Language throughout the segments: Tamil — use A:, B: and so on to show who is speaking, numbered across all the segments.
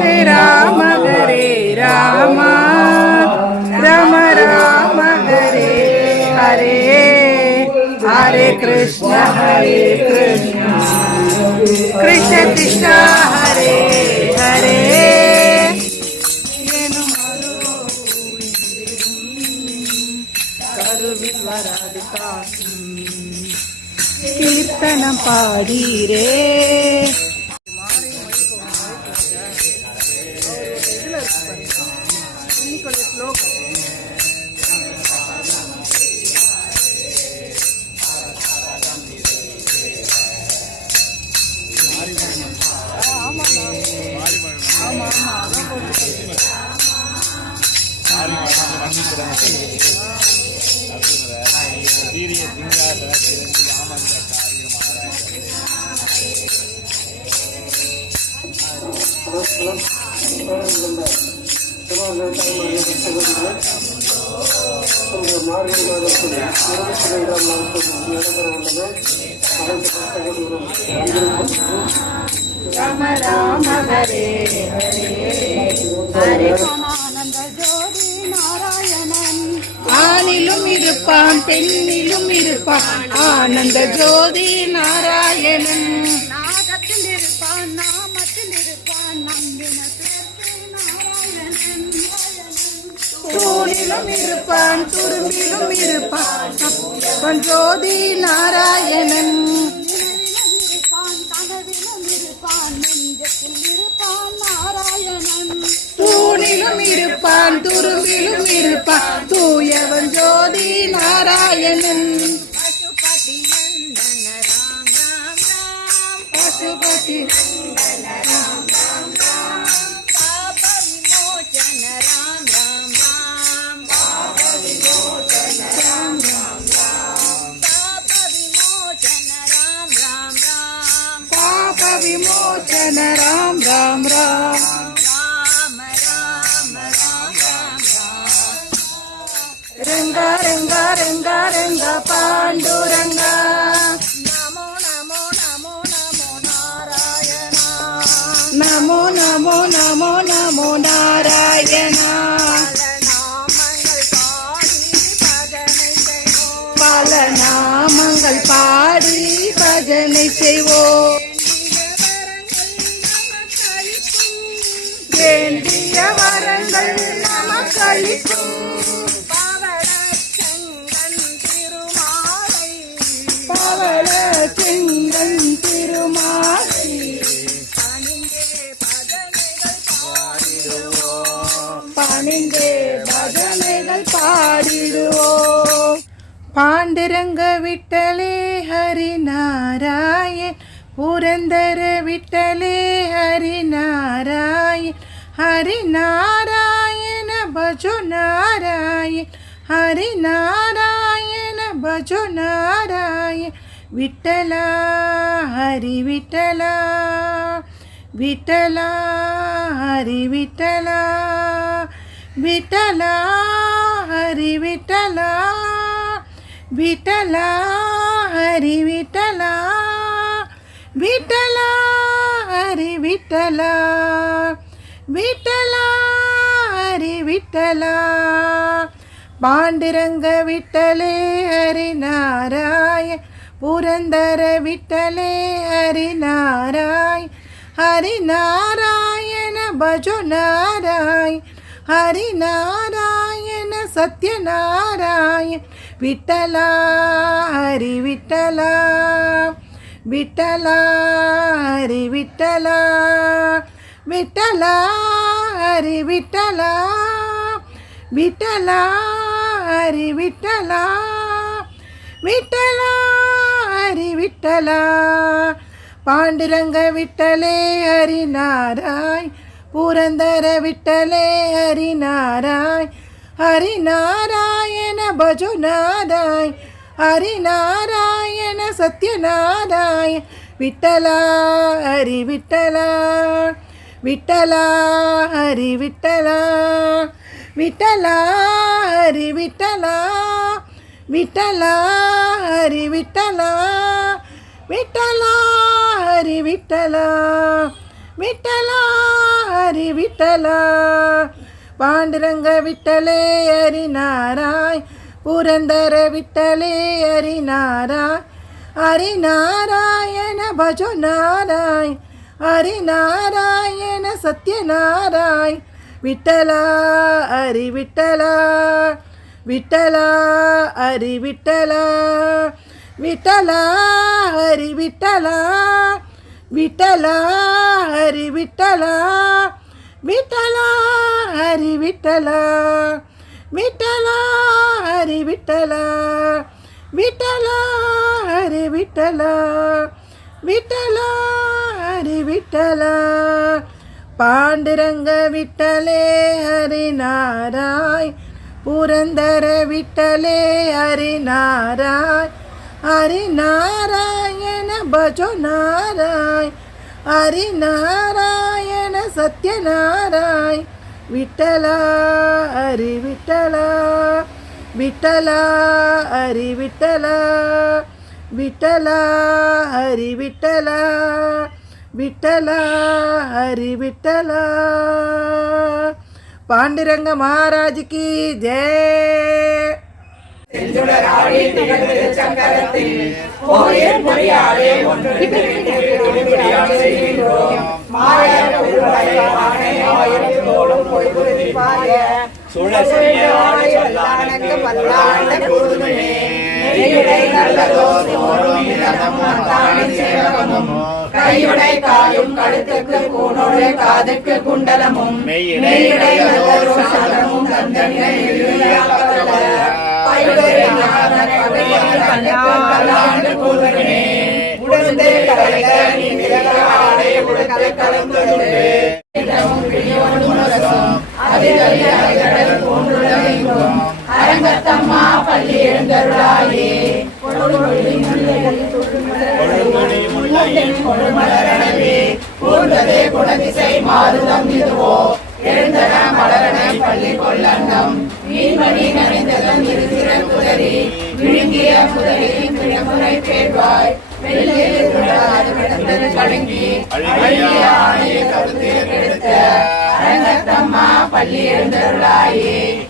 A: ஹரே ராம ஹரே ராம ரம ராம ஹரே ஹரே. ஹரே கிருஷ்ண ஹரே கிருஷ்ண. கிருஷ்ண கிருஷ்ண ஹரே ஹரே. கீர்த்தனம் பாடீரே. வராது காசும்
B: மார்கழி மாதத்தில் இருபத்தி நாட்கள் நடைபெற உள்ளது
A: ராம ராம ஹரே ஹரே
C: ஆனந்த ஜோதி நாராயணன்
A: ஆணிலும் இருப்பான் பெண்ணிலும் இருப்பான் ஆனந்த ஜோதி நாராயணன். தூணிலும் இருப்பான் துரும்பிலும் இருப்பான். ஜோதி நாராயணன். தூணிலும் இருப்பான் துரும்பிலும் இருப்பான். தூயவன் ஜோதி நாராயணன்.
C: பசுபதி விமோச்சன ராம் ராம் ராம் ராம ராம
A: ராம் ராம் ராம் ரங்க ரங்க ரங்க ரங்க பாண்டுரங்கா
C: நமோ
A: நமக்களிக்கும் பவள செங்கன் திருமாலை பணிந்தே பஜனைகள் பாடிடுவோம். பாண்டுரங்க விட்டலே ஹரி நாராயண் புரந்தர விட்டலே ஹரி நாராயண் ஹரி நாராயண பஜு நாராயண் ஹரி நாராயண பஜு நாராயண் விட்டலா ஹரி விட்டலா விட்டலா ஹரி விட்டலா விட்டலா ஹரி விட்டலா விட்டலா ஹரி விட்டலா விட்டலா ஹரி விட்டலா விட்டலா விட்டலா? பாண்டுரங்க விட்டலே ஹரிநாராய புரந்தர விட்டலே ஹரிநாராய் ஹரிநாராயண பஜோ நாராய் ஹரிநாராயண நாராயண் ஹரி சத்யநாராயண் விட்டலா ஹரி விட்டலா விட்டலா ஹரி விட்டலா விட்டலா ஹரி விட்டலா. விட்டலா ஹரி விட்டலா. விட்டலா ஹரி விட்டலா. பாண்டுரங்க விட்டலே ஹரிநாராய் புரந்தர விட்டலே ஹரி ஹரிநாராயண பஜுநாதாய் ஹரிநாராயண சத்யநாதாய். விட்டலா ஹரி விட்டலா. விட்டலா ஹரி விட்டலா. விட்டலா ஹரி விட்டலா விட்டலா ஹரி விட்டலா விட்டலா ஹரி விட்டலா விட்டலா ஹரி விட்டலா பாண்டுரங்க விட்டலே அறிநாராய் புரந்தர விட்டலே அறிநாராய் ஹரிநாராயண பஜோ நாராய் ஹரிநாராயண சத்யநாராய் விட்டலா அரி விட்டலா விட்டலா அரி விட்டலா விட்டலா ஹரி விட்டலா விட்டலா ஹரி விட்டலா விட்டலா ஹரி விட்டலா விட்டலா ஹரி விட்டலா விட்டலா ஹரி விட்டலா விட்டலா ஹரி விட்டலா பாண்டுரங்க விட்டலே ஹரிநாராய் புரந்தர விட்டலே ஹரிநாராய். ஹரிநாராயண பஜோ நாராய் ஹரிநாராயண சத்யநாராய். விட்டலா ஹரி விட்டலா விட்டலா ஹரி விட்டலா விட்டலா ஹரி விட்டலா விட்டலா ஹரி விட்டலா பாண்டுரங்க மகாராஜுக்கு ஜெய். நல்லதோ சோறும்
C: கையுடை காயும் கழுத்துக்கு கூடோடு காதுக்கு குண்டலமும் மெய்யுடை சலமும் மலரணவே கூர்ந்ததே குணதிசை மாறுதம் இதுவோ. எழுந்தன மலரண பள்ளி கொள்ளன்னம். மீன்மணி நனைந்ததன் இருக்கிற குதறி விழுங்கிய குதறி பிழமுறை பேர்வாய் வெள்ளியில் விடாது கிடந்தது கலங்கி அழகிய ஆணையை கருத்து எடுத்த அரங்கத்தம்மா பள்ளி எழுந்தருளாயே.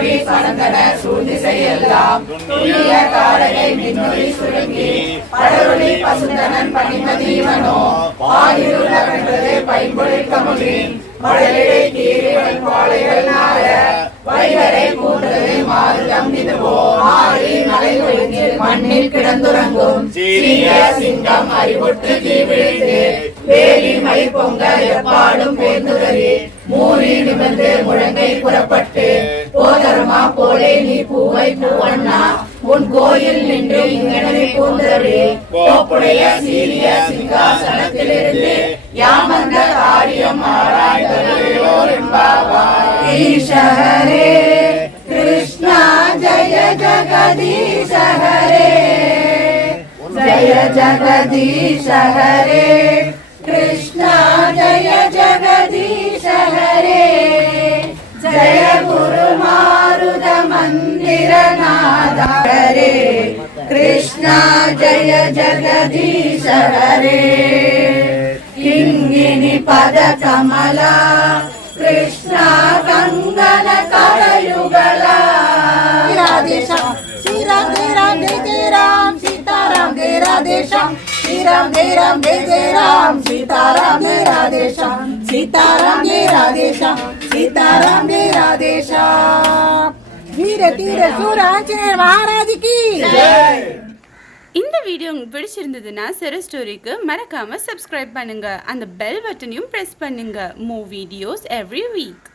C: விண்ணொழி பறந்தன சூழ்நிலை எல்லாம் துல்லிய காரகை மின்னொழி சுருங்கி படருளி பசுந்தனன் பனிமதீவனோ பாலிருளவென்றது பைம்பொழிக்க முடியும் மழலிடை கீரிவன் பாளைகள் நார வைகரை கூன்றது மாறுதம் இதுவோ ஆறி மலை மண்ணில் கிடந்துறங்கும். சீரிய சிங்கம் அறிவுற்று தீவிழித்து வேலி மை பொங்க எப்பாடும் பேர்ந்துதறி மூறி நிமிர்ந்து முழங்கை புறப்பட்டு போதரமா போலே நீ பூவை பூவண்ணா உன் கோயில் நின்று இங்கனவே கூந்தரே கோப்புடைய சீரிய சிங்காசனத்திலிருந்து யாமந்த காரியம் ஆராய்ந்தோர் கிருஷ்ணா ஜய ஜகதீஷ ஹரே ஜய ஜகதீஷ निरनाद हरे कृष्णा जय जगदीश हरे किङ्गिनि पदकमला कृष्णा कङ्गन करयुगला
A: देशम श्री राम जय राम जय जय राम सीताराम जय राधेशम सीताराम जय राधेशम सीताराम जय राधेशम
D: இந்த வீடியோ உங்களுக்கு பிடிச்சிருந்ததுன்னா செர ஸ்டோரிக்கு மறக்காம சப்ஸ்கிரைப் பண்ணுங்க. அந்த பெல் பட்டனையும் ப்ரெஸ் பண்ணுங்க. மூ வீடியோஸ் எவ்ரி வீக்